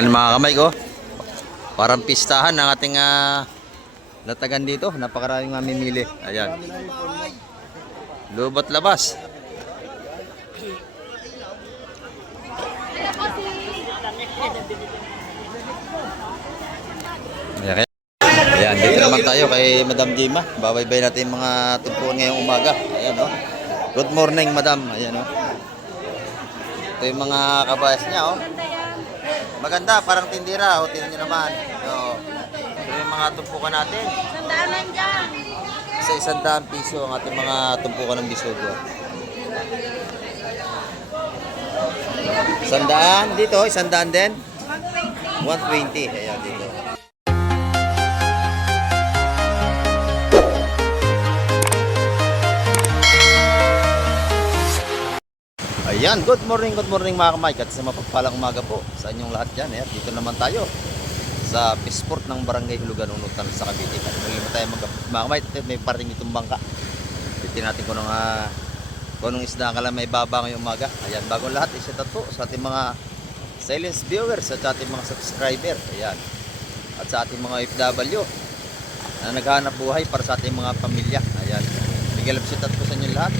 Ano mga kamay ko? Parang pistahan ng ating latagan dito. Napakaraming mamimili. Ayan. Lubot labas. Ayan, dito naman tayo kay Madam Jima. Babaybay natin yung mga tumpuan ngayong umaga. Ayan o. Good morning, Madam. Ayan o. Ito yung mga kabayas niya o. Maganda, parang tindira o. Tingnan nyo naman. O. Ito yung mga tumpukan natin. Sandanan dyan. Sa 100 piso ang ating mga tumpukan ng bisugo. 100 dito, 100 din. 120. Ayan dito. Ayan, good morning mga kamay. At sa mapagpalang umaga po sa inyong lahat dyan. Ayan, dito naman tayo sa Peaceport ng Barangay Hulugan, Unutan sa Cavite. At muli mo tayo mga kamay. May parating itong bangka. Titin natin kung anong isda ka lang may baba ngayong umaga. Ayan, bagong lahat, isa tato sa ating mga silence viewers at sa ating mga subscriber. Ayan. At sa ating mga FW na naghahanap buhay para sa ating mga pamilya. Ayan. Bigyan shout out po sa inyo lahat.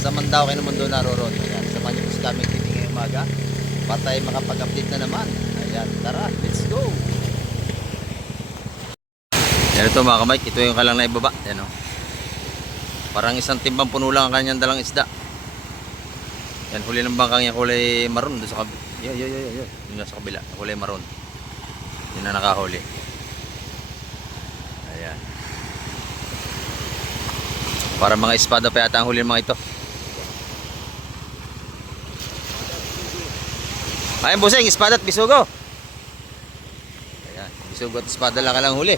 Sa Mandao kayo naman doon naroon. Ayan. Samahan niyo po sa aming titing ngayong umaga para tayo makapag-update na naman. Ayan. Tara, let's go! Yan ito mga kamay. Ito yung kalang na ibaba. Ayan o. Parang isang timbang puno lang ang kanyang dalang isda. Yan, huli ng bangkang yung kulay maroon doon sa kabila. Yun na sa kabila, kulay maroon. Yun na nakahuli. Ayan. Para mga espada pa yata ang huli ng mga ito. Ayan busing, espada at bisugo. Ayan, bisugo at espada lang ka lang huli.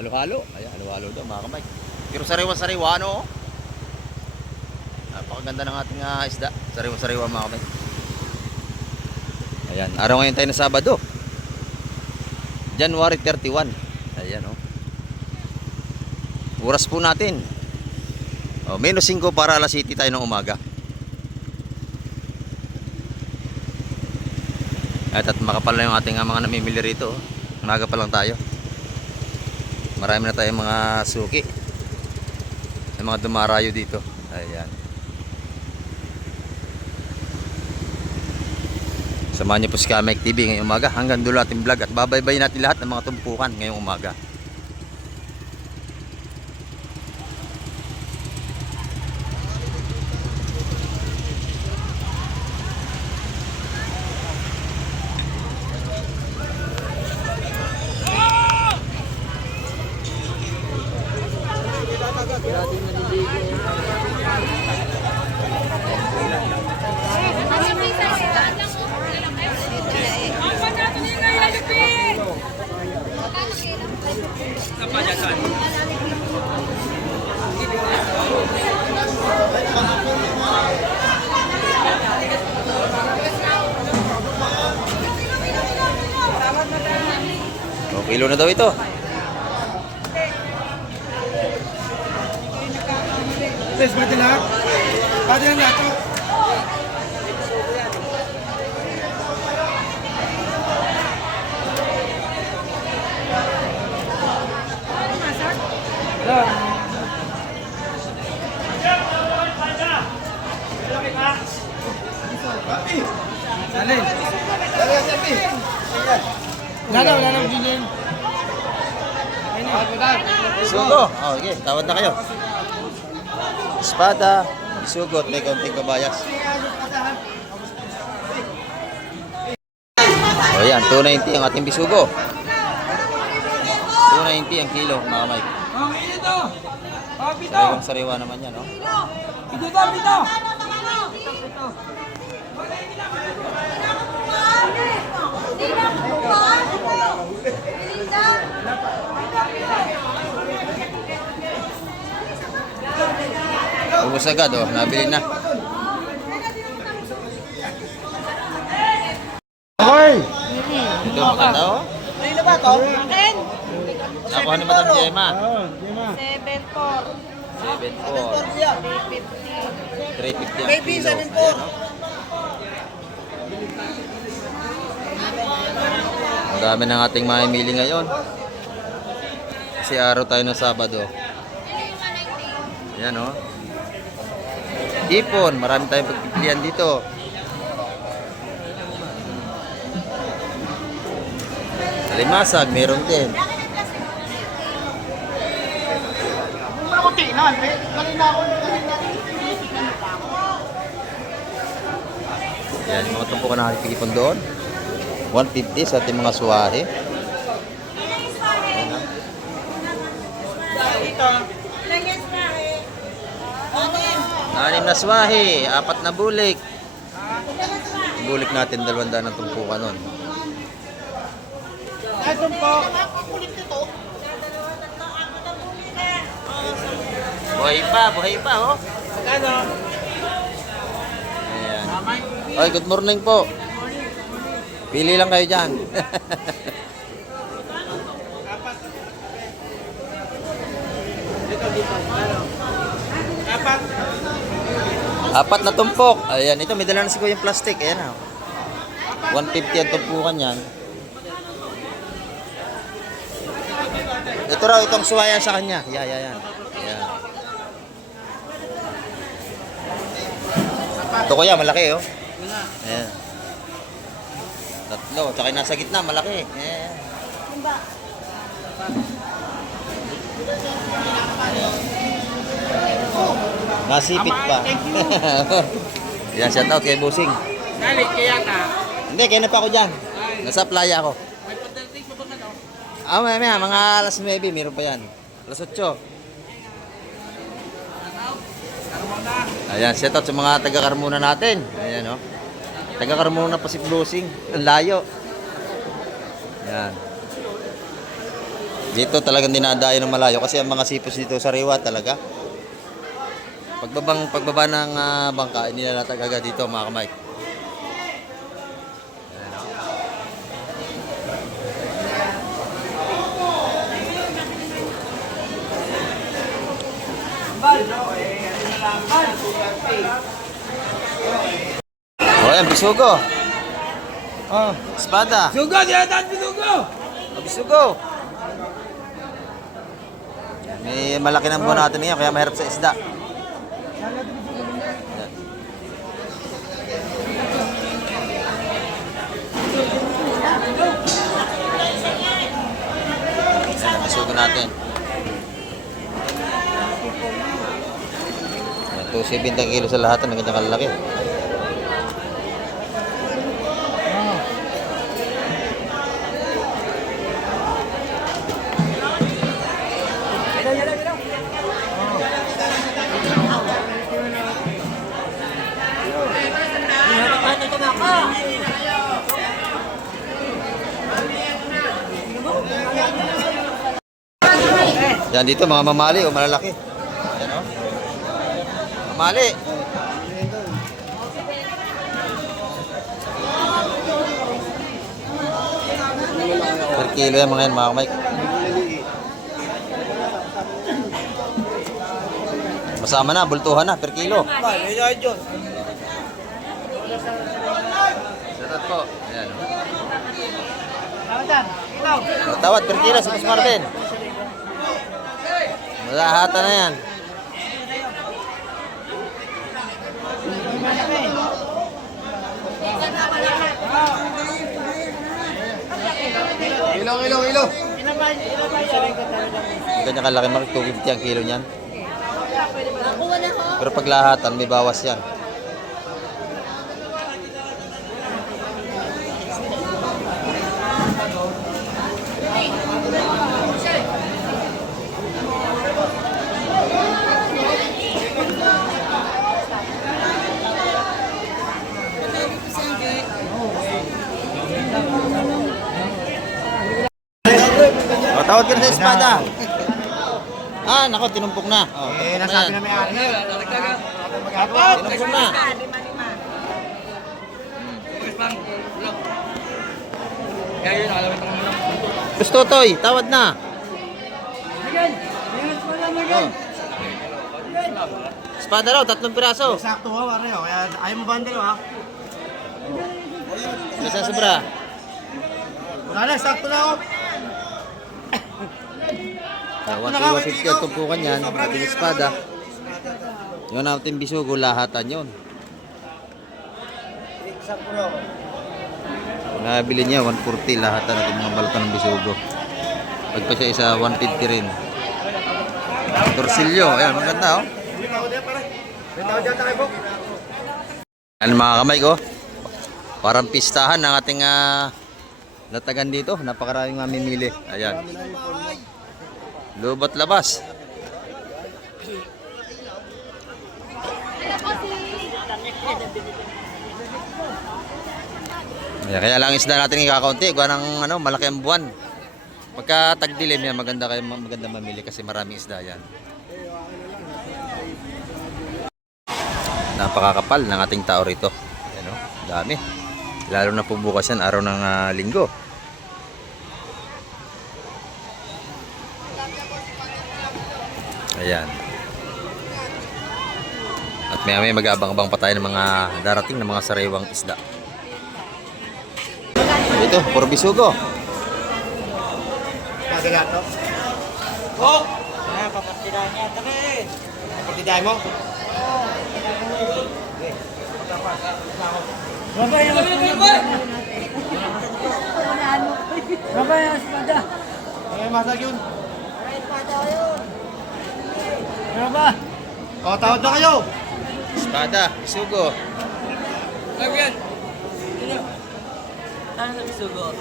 Halo-halo. Ayan, halo-halo daw mga kamay. Pero sariwa-sariwa ano. Napakaganda ng ating isda. Sariwa-sariwa mga kamay. Ayan, araw ngayon tayo na Sabado. January 31. Ayan o. Oras po natin. O, -5 para alas 7 tayo ng umaga. At makapal na yung ating mga namimili rito. Umaga pa lang tayo. Marami na tayong mga suki. May mga dumarayo dito. Ayan. Samahan niyo po si Kamek TV ngayong umaga. Hanggang dulo ating vlog at babaybayin natin lahat ng mga tumpukan ngayong umaga. Kilo na daw ito. Yes, pati lahat. Pati lang lahat. Salin. Lalaw, Jilin. Bisugo. Oh, okay, tawad na kayo. Espada, bisugo at may kaunting kabayas. O yan, 290 ang ating bisugo. 290 ang kilo, mga kamay. Sariwang-sariwa naman yan, no? Ito. Ubus agad, oh, nabili na. Hoy! Ito maganda, oh. Ano ba to? Akin. Nakuha ni Madam Jema. 7-4. 7.4. 350. 350 ang kilo. Ayan, oh. Ang dami ng ating mamimili ngayon. Kasi araw tayo ng Sabado. Ayan o. Hipon, marami tayong pagpipilian dito. Alimasag, meron din. Yan, yung mga tumpukan na nakikipon doon. 150 sa ating mga suwahe. Anim na suwahe, 4 na bulik. Bulik natin 200 ng tumpukan nun. Buhay pa, oh. Ayan. Oy, good morning po. Pili lang kayo dyan. Apat na tumpok. Ayan, ito may dala na si Kuya yung plastic. Ayan na. 150 ang tumpukan yan. Ito raw, itong suwaya sa kanya. Yan. Ayan. Ito kuya, malaki oh. Ayan. Tatlo, tsaka yung nasa gitna, malaki. Ayan. Nasipit pa. Yan, shout out kay Busing. Dali, kaya ka. Hindi, kaya na pa ako dyan. Nasa playa ako. May padating pa ba ka no? Mga alas 9, meron pa yan. Alas 8. Ayan, shout out sa mga taga-Carmona natin. Ayan, oh. Taga-Carmona pa si Busing. Ang layo. Ayan. Dito talagang dinadayo ng malayo kasi ang mga sipos dito sa Riwa talaga. Pagbaba ng bangka, nilalatag agad dito mga kamay. O yan, bisugo. Oh. Espada. Sugo, dinadaan bisugo! O, bisugo. May malaki ng buwan natin ngayon kaya mahirap sa isda. Ayan, bisugo natin. Ayan, 270 kilo sa lahat ng ganyang kalaki. Yan dito mga mamali o malalaki. Ayan o. Mamali. Per kilo yan mga yan mga kamay. Masama na, bultuhan na per kilo. Sarat po. Ayan o. Tawad per kilo sa Mas Marvin. Malahata na yan. Ilo. Ganyan kalaki, mark 250 ang kilo niyan. Pero pag lahatan, may bawas yan. O, tawad ka na sa espada. Nako, tinumpok na. O, Nasabi na may-ari. tinumpok na. Gusto, Toy, tawad na. Oh. Espada raw, 3 piraso. Sakto ha, pare. Kaya ayaw mo bundle ha. Isa sobra. Nanay, sakto na ako. 150 ang tumpukan yan. Ating espada. Yung natin bisugo, lahatan yun. Kung nabili niya, 140 lahatan natin mga balatan ng bisugo. Pagpa siya isa, 150 rin. Torsilyo, ayan, maganda oh. Ano mga kamay ko? Parang pistahan ng ating latagan dito. Napakaraming mamimili. Ayan. Lubot labas. Kaya lang isda natin ikakaunti. Gawa ng malaki ang buwan. Pagka tagdilim yan, maganda mamili kasi maraming isda yan. Napakakapal ng ating tao rito. Ayan, dami. Lalo na po bukas yan, araw ng linggo. Ayan. At may mag-abang-abang pa tayo ng mga darating na mga sariwang isda. Ito, puro bisugo. Kagalato. Oh! Ah, papatidahan niya. Tabi! Papatidahan mo? Babay ang espada. Babay ang espada. Ay, masag yun. Ano ba? O, tawad na kayo. Espada, bisugo. Lagyan. Ano sa bisugo?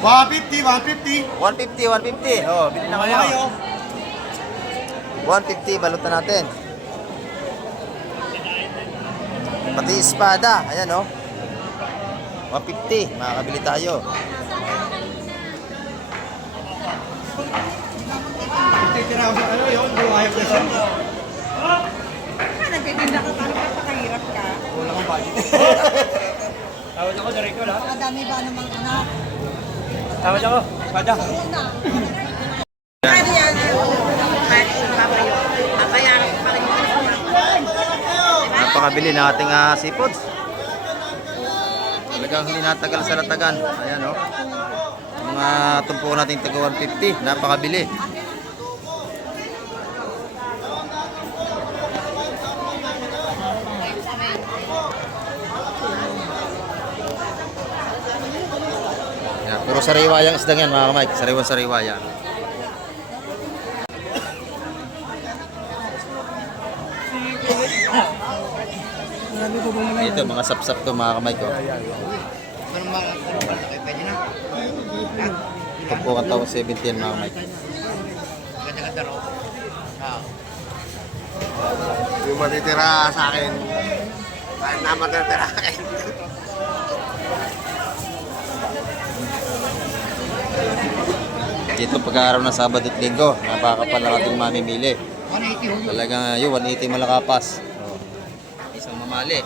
150, 150. 150. Oh, bili na kayo. 150, balutan natin. Pati espada, ayan oh. 150, makakabili tayo. Titira ko sa ano yun, buhay ko siya. Nagtitinda ka pa, napakahirap ka. Wala kang budget. Tawad ako, director ha? Madami ba namang anak? Tawad ako, pada. Ano yan? Kahit babayo. Babayaran ko pa rin yung Napakabili ng ating seafoods. Talagang hindi natagal sa latagan. Ayan oh. Mga tumpo natin taga 150, napakabili. Yan, puro sariwa yung isdang yan mga kamay. Sariwa yan. Ito mga sapsap to mga kamay ko. Tumpukan tayo 70 mga kamay. Yung matitira sa akin, kahit na matitira sa akin. Dito pag-araw ng Sabado at Linggo, napakapal ang ating mamimili. Talagang yun, 180 malakapas. Oh. Isang mamali.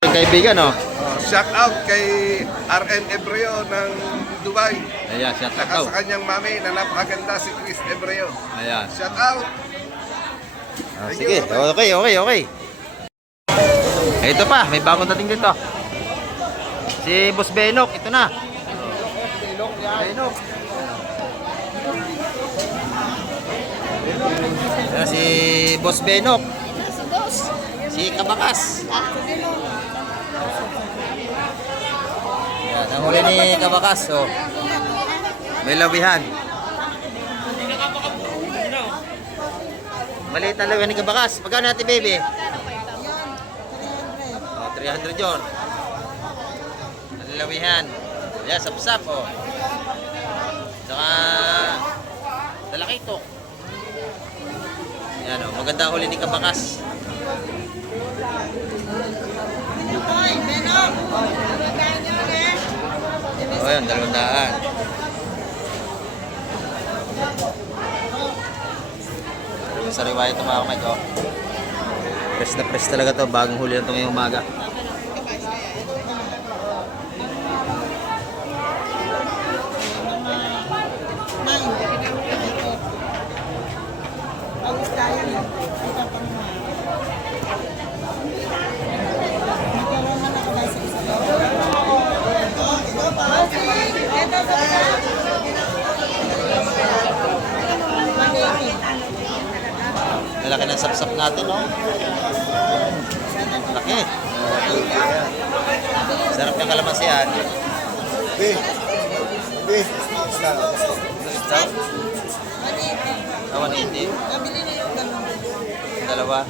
Kaibigan oh. Shout out kay RN Ebreo ng Dubai. Ayan, shout out Saka daw. sa kanyang mami na napakaganda si Chris Ebreo. Ayan. Shout out! Ah, sige, okay. Ito pa, may bagong dating dito. Si Boss Benok, ito na. Benok. Ayan, si Boss Benok. Si Kabakas. Ayan, ang huli ni Kabakas. Oh. May lawihan. Maliit na lawihan ni Kabakas. Magkano natin, baby? Oh, 300 yun. Ang lawihan. Ayan, sap-sap. Oh. Saka dalakito. Ayan, oh. Maganda ang huli ni Kabakas. Oh, yan, 200. Sariwa ito mga kamay ko. Press na press talaga to. Bagong huli lang ito ngayong umaga. laki ng sapsap natin, no? Laki. Sarap yung kalamansi yan. Gusto? Awan hindi. Dalawa.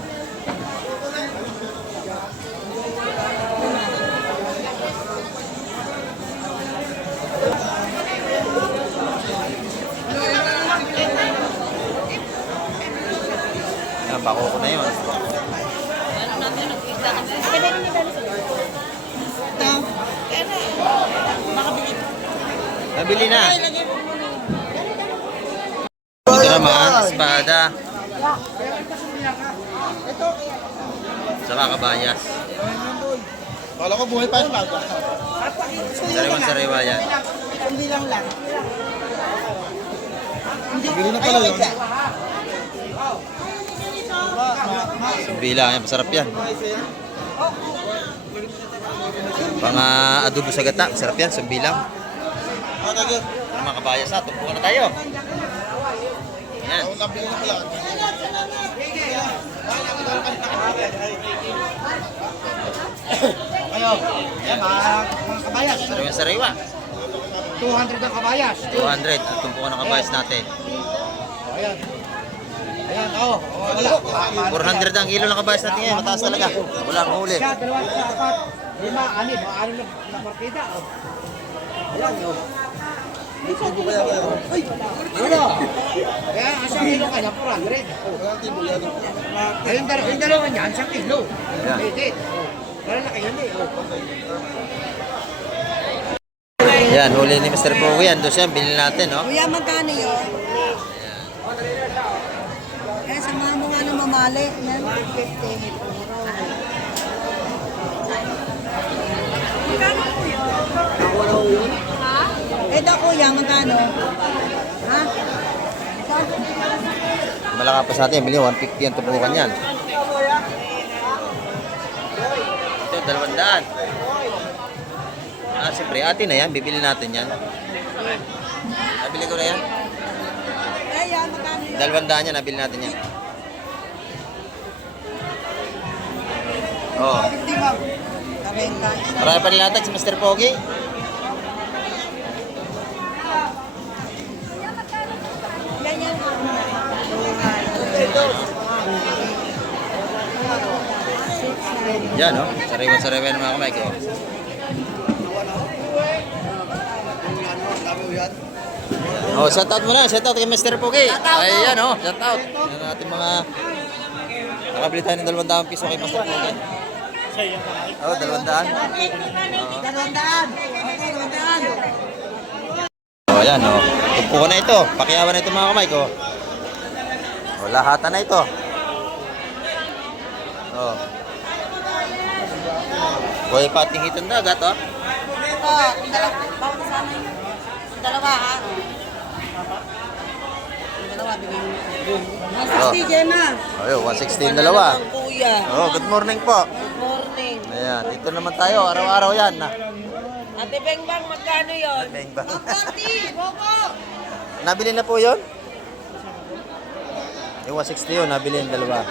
Yan, bako ko na yun. Nabili na. Ito naman, espada. Saka kabayas. Kala ko buhay pa yun. Sariwa-sariwa yan. Hindi lang lang. Bili na pala yun. Bila yan, masarap yan. Pang adobo sa gata, masarap yan, sumbilang. Mga kabayas na, tumpukan na tayo. Yan. Nabili na pala. Ayo. Yan, mga kabayas. Sariwa-sariwa. 200 ang kabayas. 200, at tumpukan ng kabayas natin. Ayan. Ayan, oo. Wala. 400 ang kilo ng kabayas natin ngayon, mataas talaga. Wala kang huli. Siya, 2, 4, 5, 6, 7, 8 na partida. Ayan, oh. Ano na? Kaya, asang kilo ka na, 400. Yung dalawa niyan, 1 kilo. Ayan. Pwede. Wala na kayo yun eh. Yan, huli ni Mr. Pogo yan. Doon siya, bilhin natin, no? Kuya, magkano yun? Eh, samahan mo nga ng mamali. Yan, 50. Eh, da kuya, magkano? Ha? Malaka pa sa atin, bilhin 150 ang tumpukan yan. Ito, 200. Siyempre, atin na yan. Bibili natin yan. Nabili ko na yan. Eh, yan, magkano yun? 200 yan, nabili natin yan. Oh, 50 ma'am. Kabenta. marami pa nilatag si Mr. Pogi. Ganyan. Yan, no? Sariwa-sariwa ng mga kamay ko. Oh, shout out mo na. Shout out kay Mr. Pogi. Ayan, oh. Shout out. Yan ang ating mga nakabili tayo ng 200 piso kay Mr. Pogi. Oh, 200. Dalawandaan. Oh, ayan, oh. Tumpukan na ito. Pakiyawan na ito mga kamay ko. Oh, lahatan na ito. Oh. Buhay pating hitong dagat, oh. Dalawa. Bawat sana yun. Dalawa, ha? Dalawa, bigyan mo. Oh. 160, Gemma. Ayo, 160 yung dalawa. Kuya. Oh, good morning po. Good morning. Ayan, dito naman tayo. Araw-araw yan. Ate Bengbang, magkano yun? Bengbang. 140, Bobo! Nabili na po yun? Yung 160 yun, nabili yung dalawa.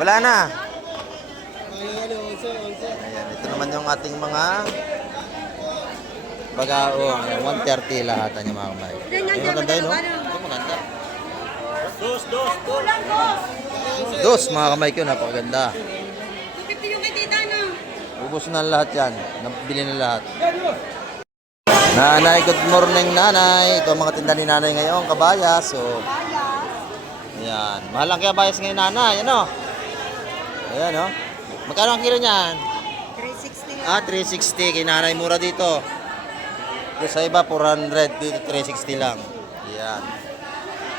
Wala na. Ayan, ito naman yung ating mga bagaong. 130 lahatan yung mga kamay. Ay, maganda yun, no? Ito maganda. Dos, mga kamay ko, napakaganda. 250 yung kay tita, no? Ubus na lahat yan. Nabili na lahat. Nanay, good morning nanay. Ito ang mga tinda ni nanay ngayon, kabayas. So, ayan. Mahal ang kabayas ngayon nanay. Ano? Ayan, oh. Magkano ang kilo niyan? 360 lang. 360. Kay nanay, mura dito. Doon sa iba, 400. Dito, 360 lang. Ayan.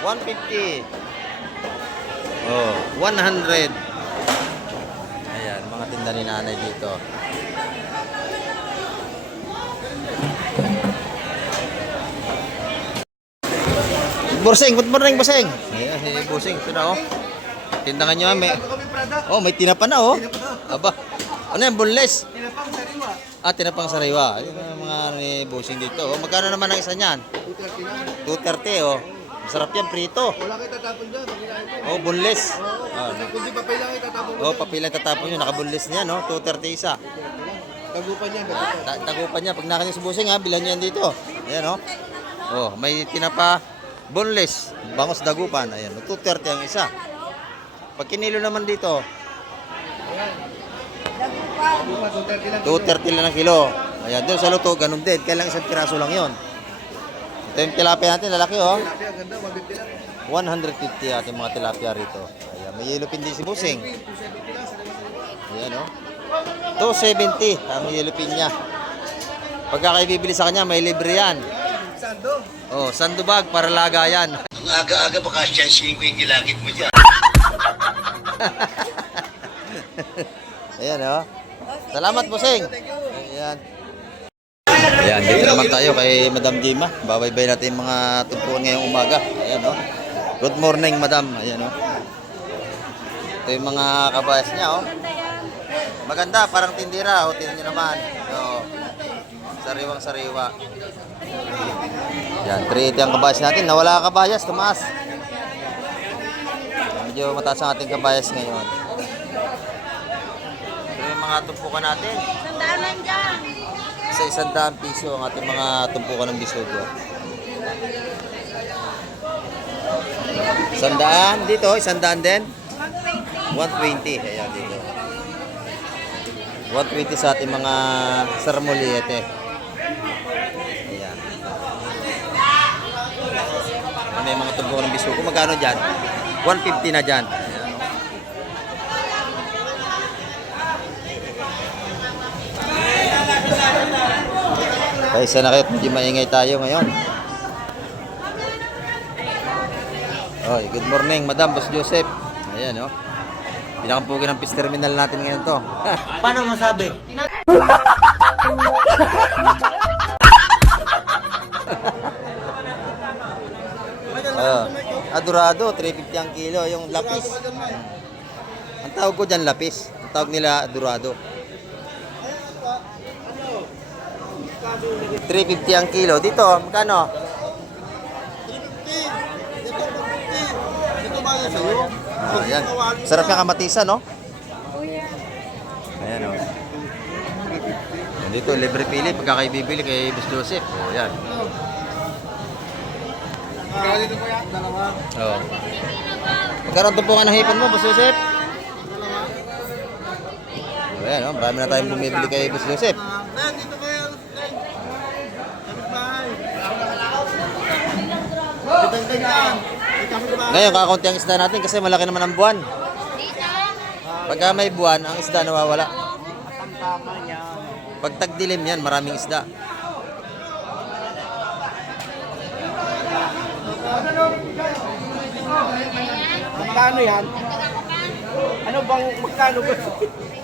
150. Oh, 100. Ayan, mga tinda ni nanay dito. Bossing, good morning, Bossing. Ayan, si Bossing, ito na, oh. Tindangan nyo, may... Oh, may tinapa na, oh. Aba. Ano yan, boneless? Tinapang sariwa. Tinapang sariwa. Ayun ang mga ni Bossing dito. Oh, magkano naman ang isa niyan? 230, oh. Masarap yan, prito. Wala kayo tatapon dyan. Oh, bunles. Oh, Kundi papel lang kayo tatapon. oh papilang tatapon yun. Nakabunles niya, no? 230 isa. Tagupan yan. Tagupan niya. Pag nakanya sa busing, ha, bilan niyo yan dito. Ayan, no? Oh, may tinapa. Boneless. Bangos dagupan. Ayan, 230 ang isa. Pag kinilo naman dito, 230 lang ang kilo. Ayan, doon sa luto, ganun din. Kailang isang piraso lang yon. Ito yung tilapia natin, lalaki, oh. Ganda, 150 lang. 150 ating mga tilapia rito. Ayan, may yellow pin din si Busing. Ayan, oh. 270 ang yellow pin niya. Pagka kayo bibili sa kanya, may libre yan. Sando. Oh, sandubag para lagayan. Ang aga-aga baka siyansihin ko yung gilagid mo dyan. Ayan, oh. Salamat, Busing. Ayan. Ayan, dito naman tayo kay Madam Jima. Babaybay natin yung mga tumpuan ngayong umaga. Ayan, oh. Good morning, Madam. Ayan, oh. Ito yung mga kabayas niya, oh. Maganda, parang tindira. O, tingnan nyo naman. Oh. Sariwang sariwa. Ayan, 380 ang kabayas natin. Nawala ang kabayas, tumaas. Medyo mataas ang ating kabayas ngayon. Ito yung mga tumpukan natin. Sandaan lang dyan. Sa 100 piso ang ating mga tumpukan ng bisugo. 100 dito, 100 din. 120. Ayan dito. 120 sa ating mga sarmoliete. Ayan. May mga tumpukan ng bisugo. Magkano dyan? 150 na dyan. Ayan. Kaysa na kayo, medyo maingay tayo ngayon. Oh, good morning, Madam, Boss Joseph. Ayan, oh. Pinakampugi ng fish terminal natin ngayon to. Paano masabi? Oh, adorado, 350 ang kilo, yung lapis. Ang tawag ko dyan, lapis. Ang tawag nila, adorado. 350 ang kilo. Dito, magkano? Oh, ayan. Sarap yung kamatisa, no? Ayan, oh. Dito, libre pili. Pagka kayo bibili kay Boss Joseph. Oh, ayan. Dito ko yan, dalawa. Oh. Magkaroon tumpukan ng hipon mo, Boss Joseph? Oh, ayan, oh. Marami na tayong bumibili kay Boss Joseph. Dito ko yan. Ngayon, kakaunti ang isda natin kasi malaki naman ang buwan. Pagka may buwan, ang isda nawawala. Pag tagdilim yan, maraming isda. Magkano yan? Ano bang magkano ba?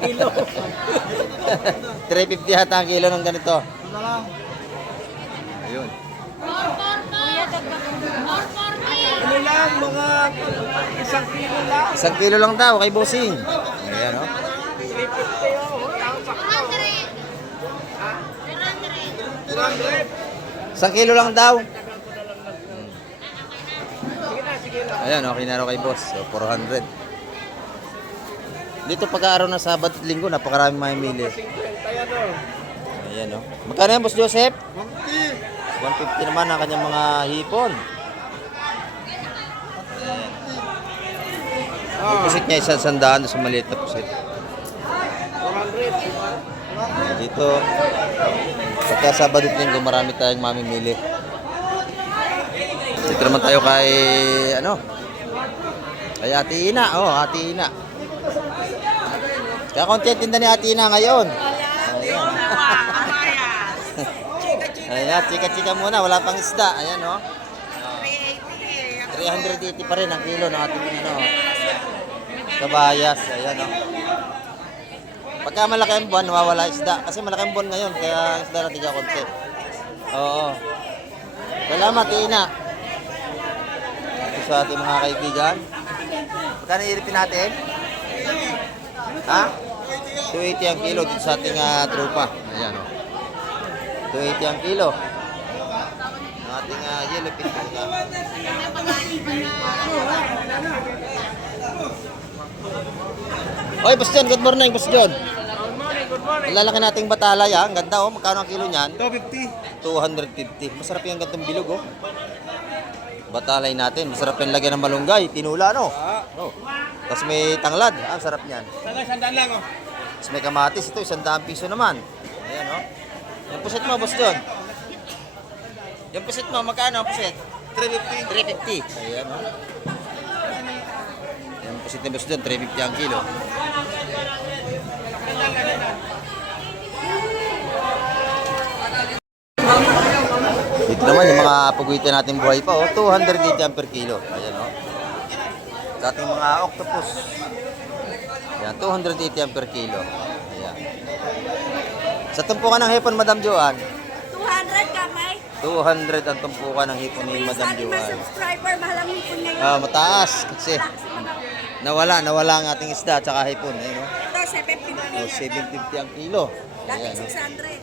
Kilo. 350 hata ang kilo ng ganito. Ayun. Ano lang, mga 1 kilo lang. 1 kilo lang daw kay Bossing. Ayan, oh. 350 oh. Tawag sakto. 200. 1 kilo lang daw. Sige na, sige na. Ayan, okay na raw kay Boss. So, 400. Dito pagka-araw na Sabado at Linggo, napakaraming mamimili. 50 yan oh. Ayan, oh. Magkano yan, Boss Joseph? 150. 150 naman ang kanyang mga hipon. Yung pusit niya, 100 sa maliit na pusit. 400. Dito, pagka Sabado at Linggo, marami tayong mamimili. Dito naman tayo kay, ano, kay Ate Ina. Oh, Ate Ina. Kaya konti tinda ni Ate Ina ngayon. Ayan, chika-chika muna, wala pang isda. Ayan, oh. 380 pa rin ang kilo ng ating ano, kabayas. Ayan, oh. Pagka malaki ang buwan, nawawala isda. Kasi malaki ang buwan ngayon, kaya isda natin ka konti. Oo. Salamat, Ina. Ito sa ating mga kaibigan. Magkano ilipin natin? Ha? 280 ang kilo dito sa ating tropa. Ayan, oh. 280 ang kilo. Ang ating yellow pin tuna. Oy, Boss John, good morning, Boss John. Good morning, good morning. Ilalaki nating batala yan. Ang ganda oh. Magkano ang kilo niyan? 250. 250. Masarap yung gantong bilog oh. Batalay natin. Masarap yung lagyan ng malunggay. Tinula no? Oh. Tapos may tanglad. Ah, sarap niyan. Saan sandaan lang, oh. Tapos may kamatis. Ito, 100 piso naman. Ayan oh. Yung pusit mo, Boss John. Yung pusit mo, magkano ang pusit? 350. 350. Ayan oh. Yung pusit ni Boss John, 350 ang kilo. Dito naman yung mga paguitan natin buhay pa oh, 280 per kilo. Ayan oh. Sa ating mga octopus. Ayan, 280 per kilo. Ayan. Sa tumpukan ng hipon, Madam Joan, 200 kamay. 200 ang tumpukan ng hipon ni Madam Sa ating mga Joan. subscriber, mahalang hipon ngayon. Ah, mataas kasi nawala ang ating isda at saka hipon. Ayan oh. Ito, 750. Oh, 750 ang kilo. Ayan Dating oh. 600.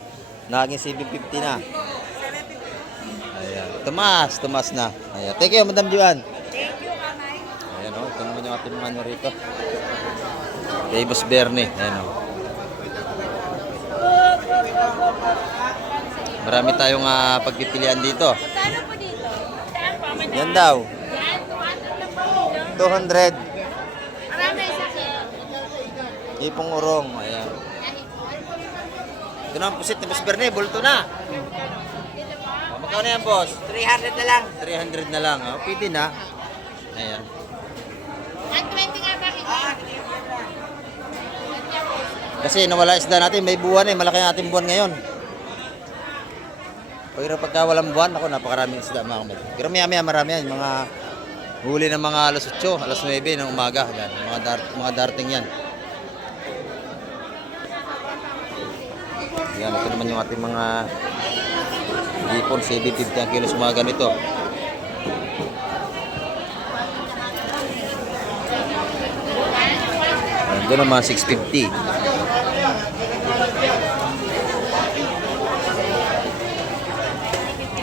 Naging 750 na. 750. Ayan. Tumas na. Ayan. Thank you, Madam Joan. Thank you, kamay. Ayan o, ito naman yung ating mga ano rito. Davis Bernie. Ayan o. Marami tayong pagpipilian dito. Magkano po dito? Saan po? Yan daw. Yan, 200 lang po kilo. 200. Marami sa kilo. Ipong urong. Ayan. Ito na ang pusit ni Boss Bernie. Bulto na. O, magkano yan, boss? 300 na lang. 300 na lang. O, pwede na. Ayan. 120 nga ba kilo? Kasi nawala isda natin. May buwan eh. Malaki ang ating buwan ngayon. Pero pagka walang buwan, ako napakaraming isda mga kamay. Pero maya marami yan. Mga huli ng mga alas 8, alas 9 ng umaga. Yan. Mga darting yan. Yan, ito naman yung ating mga hipon, 750 ang kilos mga ganito. Ito naman 650.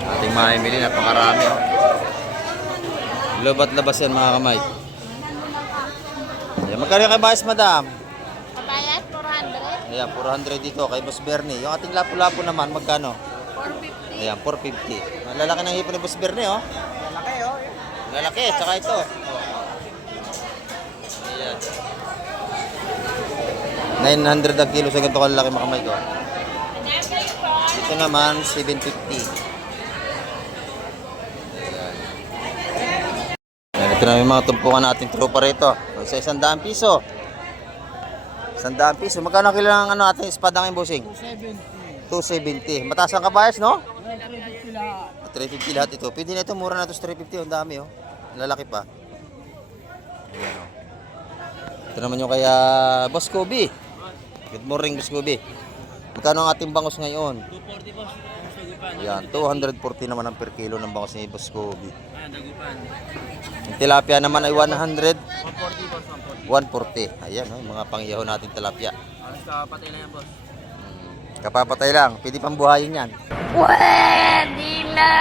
Ating mamimili, napakarami oh. Lobat-labas yan mga kamay. Ayan, magkano kay Bayas, madam? Kabayat, 400. Ayan, 400 dito kay Boss Bernie. Yung ating lapu-lapu naman, magkano? 450. Ayan, 450. Ang lalaki ng hipon ni Boss Bernie, oh. Malaki, oh. Lalaki, tsaka ito. Ayan. 900 ang kilo sa ganito kalalaki mga kamay ko. Ito naman, 750. Ayan, ito na yung mga tumpukan natin tropa rito. Sa 100 piso. 100 piso. Magkano kilo ng ano, ating espadang yung busing? 270. Mataas ang kabayas, no? 350 lahat ito. Pwede na ito, mura na ito sa 350. Ang dami, oh. Lalaki pa. Ayan, oh. Ito naman yung kaya Boss Kobe. Good morning, Boss Kobe. Magkano ang ating bangos ngayon? 240 boss. Ayan, 240 naman ang per kilo ng bangos ni Boss Kobe. Yung tilapia naman ay 100. 140 boss, 140. Ayan, oh, mga pangyaho natin tilapia. Alas kapatay na yan boss. Kapapatay lang. Pwede pang buhayin yan. Pwede na!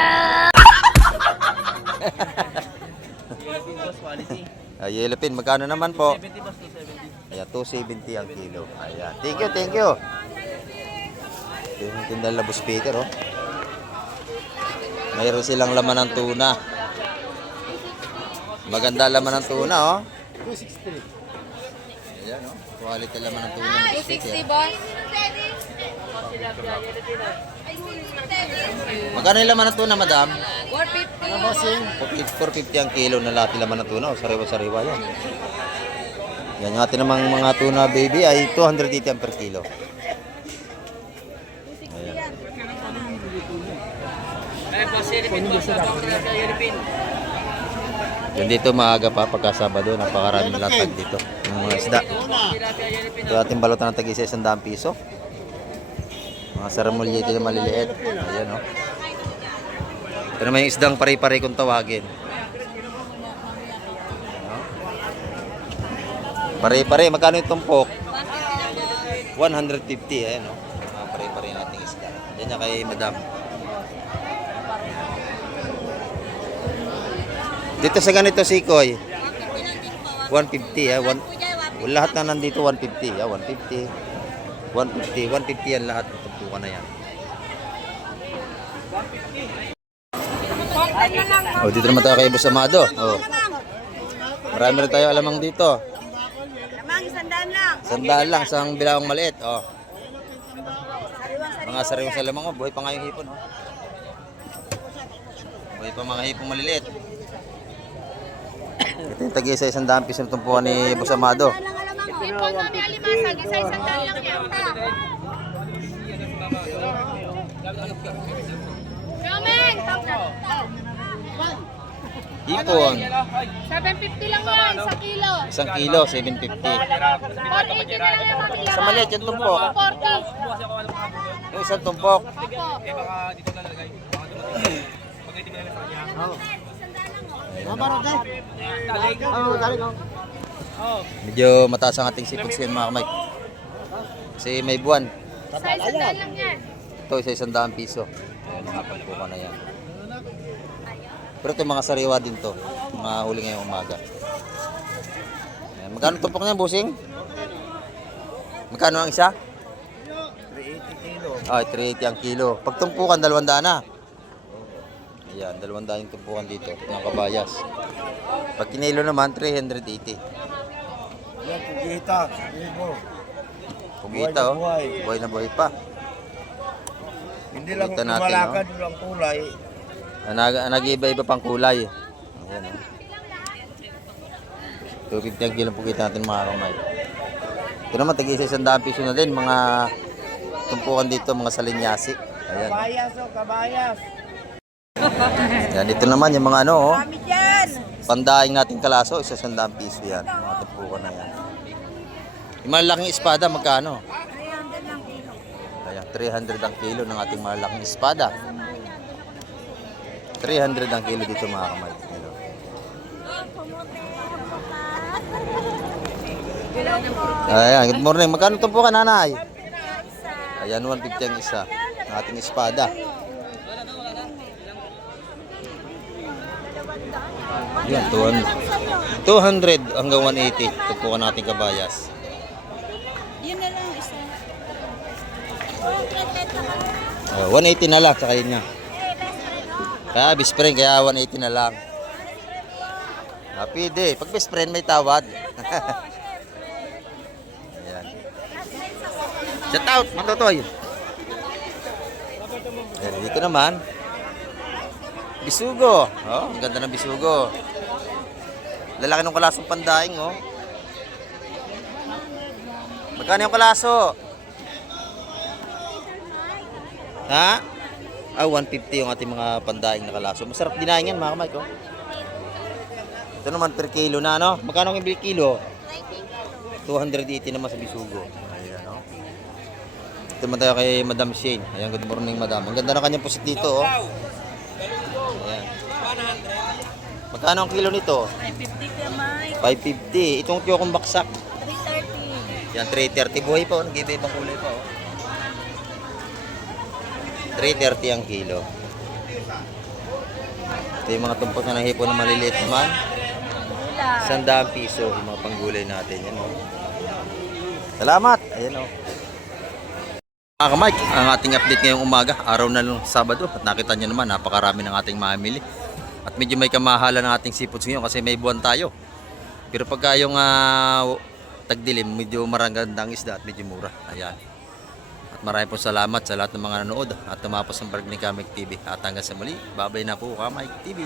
Boss, quality. Yellow pin, magkano naman po? 70 boss, 270. Ayan, 270 ang kilo. Ayan. Thank you, thank you. Ito yung tindal labos Peter, oh. Mayroon silang laman ng tuna. Maganda laman ng tuna, oh. 263. Ayan, oh. Quality laman ng tuna. 260, boss. Magkano yung laman ng tuna, madam? 450. 450 ang kilo na lahat laman ng tuna. Oh, sariwa-sariwa yan. Yan yung atin namang mga tuna baby ay 280 ang per kilo. Ayan. Ayun boss, Philippine boss. Philippine. Yan dito maaga pa pagka Sabado. Napakaraming latag dito. Yung mga isda. Ito ating balutan ng tag-isa 100 piso. Mga saramulye dito na maliliit. Ayan o. Oh. Ito naman yung isdang pare-pare kung tawagin. Pare-pare, magkano yung tumpok? 150, ayan o. Pare-pare nating isda. Yan yan kay madam. Dito sa ganito sikoy, 150 ha. Lahat na nandito 150 ha. 150. 150 yan lahat. Tumpukan na yan. Oh, dito naman tayo kay Boss Amado. Oh. Marami rin tayo alamang dito. Lamang, 100 lang. Sandaan lang sa bilawang maliit. Oh. Mga sariwang sa lamang. Oh. Buhay pa nga yung hipon. Oh. Buhay pa mga hipong maliliit. Ito yung tag-isa 100 piso ng tumpukan ni Boss Amado. Hipon na may alimasag, isa isang daan lang yan. Coming! Hipon. 750 lang yan, sa kilo. 1 kilo, 750. 480 na lang yung mga Sa maliit yung tumpok. 40. Yung isang tumpok. Opo. Medyo mataas ang ating sipag ngayon mga kamay. Kasi may buwan. Sa isang daan lang yan. Ito isa 100 piso. Ayan, mga pagpukan na yan. Pero ito mga sariwa din to. Mga huli ngayong umaga. Ayan, magkano tumpok niya, busing? Magkano ang isa? 380 kilo. Ay, 380 ang kilo. Pag tumpukan, 200 na. Ayan, 200 yung tumpukan dito. Ng kabayas. Pag kinilo naman, 380. Yan, pugita. Libo. Pugita, oh. Buhay na buhay pa. Hindi lang Pugita natin, lumalakad, walang kulay. Nag-iba-iba pang kulay. Ayan, oh. 250 ang kilo pugita natin mga kamay. Ito naman, tag-isa 100 piso na din. Mga tumpukan dito, mga salinyasi. Ayan. Kabayas o, kabayas. Yan, ito naman yung mga ano, oh. Kami dyan. Pandaing nating kalaso, isa 100 piso yan. Mga tumpukan na yan. Yung malalaking espada, magkano? 300 lang kilo. Ayan, 300 ang kilo ng ating malalaking espada. 300 ang kilo dito mga kamay. Ayan, good morning. Magkano tumpukan, nanay? Ayan, 150 ang isa. Ng ating espada. Ayan, 200 hanggang 180. Tumpukan natin kabayas. Yun na lang isa. 180 na lang sa kayo niya. Kaya best friend, kaya 180 na lang. Pwede. Pag best friend, may tawad. Ayan. Shout out, Matotoy. Ayan, dito naman. Bisugo. Oh, ang ganda ng bisugo. Lalaki ng kalasong pandaing, oh. Magkano yung kalaso? Ha? 150 yung ating mga pandaing na kalaso. Masarap dinaing yan, mga kamay ko. Ito naman per kilo na, no? Magkano ang kilo? 280 naman sa bisugo. Ayan, no? Ito naman tayo kay Madam Shane. Ayan, good morning, Madam. Ang ganda na kanyang pusit dito, oh. Ayan. Magkano ang kilo nito? 550 kaya may. 550. Itong tiyokong baksak. 330. Yan, 330. Buhay pa, oh. Nag-iba ibang kulay pa, oh. 330 ang kilo. Ito yung mga tumpok na ng hipon na maliliit naman. 100 piso yung mga panggulay natin. Yan, oh. Salamat! Ayan, oh. Mga kamay, ang ating update ngayong umaga, araw na lang Sabado, at nakita nyo naman, napakarami ng ating mamili. At medyo may kamahalan ng ating seafoods ngayon kasi may buwan tayo. Pero pagka yung tagdilim, medyo maragandang isda at medyo mura. Ayan. At maraming po salamat sa lahat ng mga nanood at tumapos ng Barangay Kamay TV. At hanggang sa muli, babay na po Kamay TV.